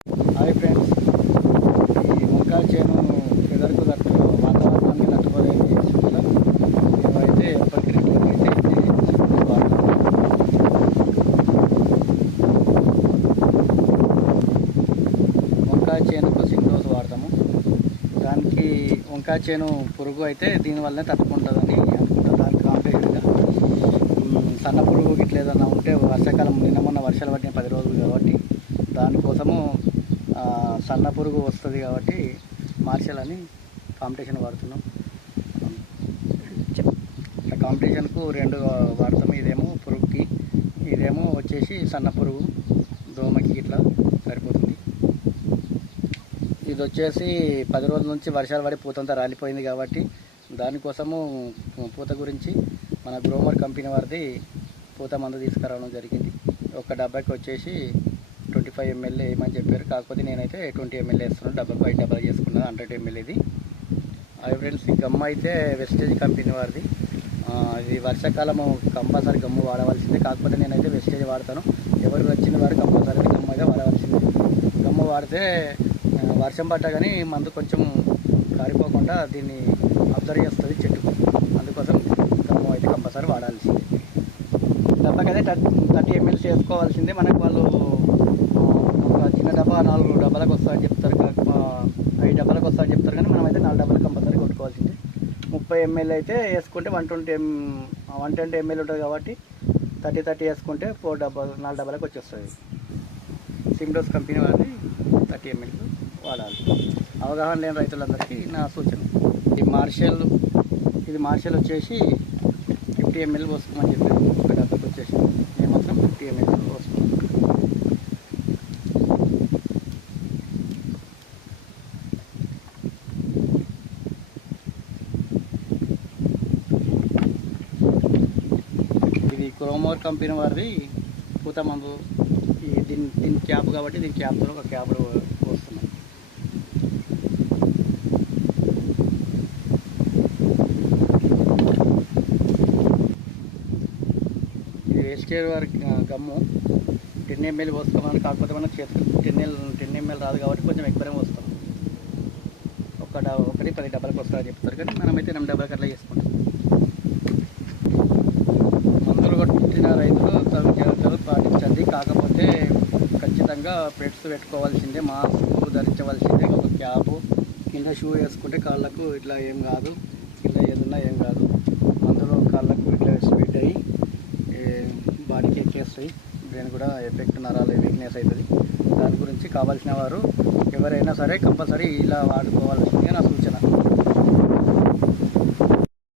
Hi friends, ఈ వంకాయ చేను వెదర్కు వాతావరణాన్ని తట్టుకోలేని స్థితిలో మేమైతే ఎప్పటికీ రెగ్యులర్ అయితే ఇది వాడతాము. వంకాయ చేనుకు సింగ్డోస్ వాడతాము. దానికి వంకాయ చేను పురుగు అయితే దీనివల్లనే తట్టుకుంటుందని అనుకుంటా. దానికి కాంపిటేషన్గా సన్న పురుగు గిట్ల ఏదన్నా ఉంటే వర్షాకాలం నిన్న మొన్న వర్షాలు పట్టిన 10 రోజులు కాబట్టి దానికోసము సన్న పురుగు వస్తుంది కాబట్టి మార్షల్ అని కాంపిటీషన్ వాడుతున్నాం. కాంపిటీషన్కు 2 వాడతాము. ఇదేమో పురుగుకి, ఇదేమో వచ్చేసి సన్న పురుగు దోమకి ఇట్లా సరిపోతుంది. ఇది వచ్చేసి 10 రోజుల నుంచి వర్షాలు పడి పూతంతా రాలిపోయింది కాబట్టి దానికోసము పూత గురించి మన గ్రోమర్ కంపెనీ వారిది పూత మందు తీసుకురావడం జరిగింది. ఒక డబ్బాకి వచ్చేసి 25 ml వేయమని చెప్పారు. కాకపోతే నేనైతే 20 ml వేస్తున్నాను. డబ్బాకు 5 డబ్బాలు చేసుకున్నాను. 100 ml ఇది. అవి ఫ్రెండ్స్, ఈ గమ్ము అయితే వెస్టేజ్ కంపెనీ వారిది. ఇది వర్షాకాలము కంపల్సరీ గమ్ము వాడవలసిందే. కాకపోతే నేనైతే వెస్టేజ్ వాడతాను. ఎవరు వచ్చిన వారు కంపల్సరీ గమ్ము అయితే వాడవలసిందే. గమ్ము వాడితే వర్షం పడ్డా కానీ మందు కొంచెం కారిపోకుండా దీన్ని అబ్జర్వ్ చేస్తుంది చెట్టుకు. అందుకోసం గమ్ము అయితే కంపల్సరీ వాడాల్సిందే. డబ్బాకైతే 30 ml చేసుకోవాల్సిందే. మనకు వాళ్ళు ఒక చిన్న డబ్బా 4 డబ్బాలకు వస్తాయని చెప్తారు, 5 డబ్బాలకు వస్తాయని చెప్తారు. కానీ మనమైతే 4 డబ్బాలు కంపల్సరీ కొట్టుకోవాల్సిందే. 30 ml అయితే వేసుకుంటే 120 ml ఉంటుంది కాబట్టి 30 వేసుకుంటే 4 డబ్బాలకు వచ్చేస్తుంది. సింగ్డోస్ కంపెనీ వాళ్ళని 30 ml వాడాలి. అవగాహన లేని రైతులందరికీ నా సూచన. ఇది మార్షల్ వచ్చేసి 50 ml పోసుకోమని చెప్పారు. ఒక డబ్బాకి వచ్చేసి నేను మాత్రం 50 ml పోసుకున్నాను. ఇది గ్రోమర్ కంపెనీ వారిది పూత మందు. దీని క్యాప్ కాబట్టి దీని క్యాప్తో ఒక క్యాప్ పోస్తున్నాం. ఇది వేస్టేజ్ వారి గమ్ము 10 ml పోసుకోమని. కాకపోతే మనకు చేతికి 10 ml రాదు కాబట్టి కొంచెం ఎక్కువనే పోస్తాం. 10 డబ్బాలకు వస్తారని చెప్తారు కానీ మనమైతే 8 డబ్బాలకు అట్లా చేసుకుంటాం. మందులు కొట్టిన రైతులు తగు జాగ్రత్తలు పాటించండి. కాకపోతే ఖచ్చితంగా పెట్స్ పెట్టుకోవాల్సిందే, మాస్క్ ధరించవలసిందే, ఒక క్యాప్, కింద షూ వేసుకుంటే కాళ్ళకు ఇట్లా ఏం కాదు, కింద ఏదున్నా ఏం కాదు. మందులో కాళ్ళకు ఇట్లా స్వీట్ అయ్యి బాడీకి ఎక్కేస్తాయి. బ్రెయిన్ కూడా ఎఫెక్ట్, నరాలు వీక్నెస్ అవుతుంది. దాని గురించి కావాల్సిన వారు ఎవరైనా సరే కంపల్సరీ ఇలా వాడుకోవాల్సిందిగా నా సూచన.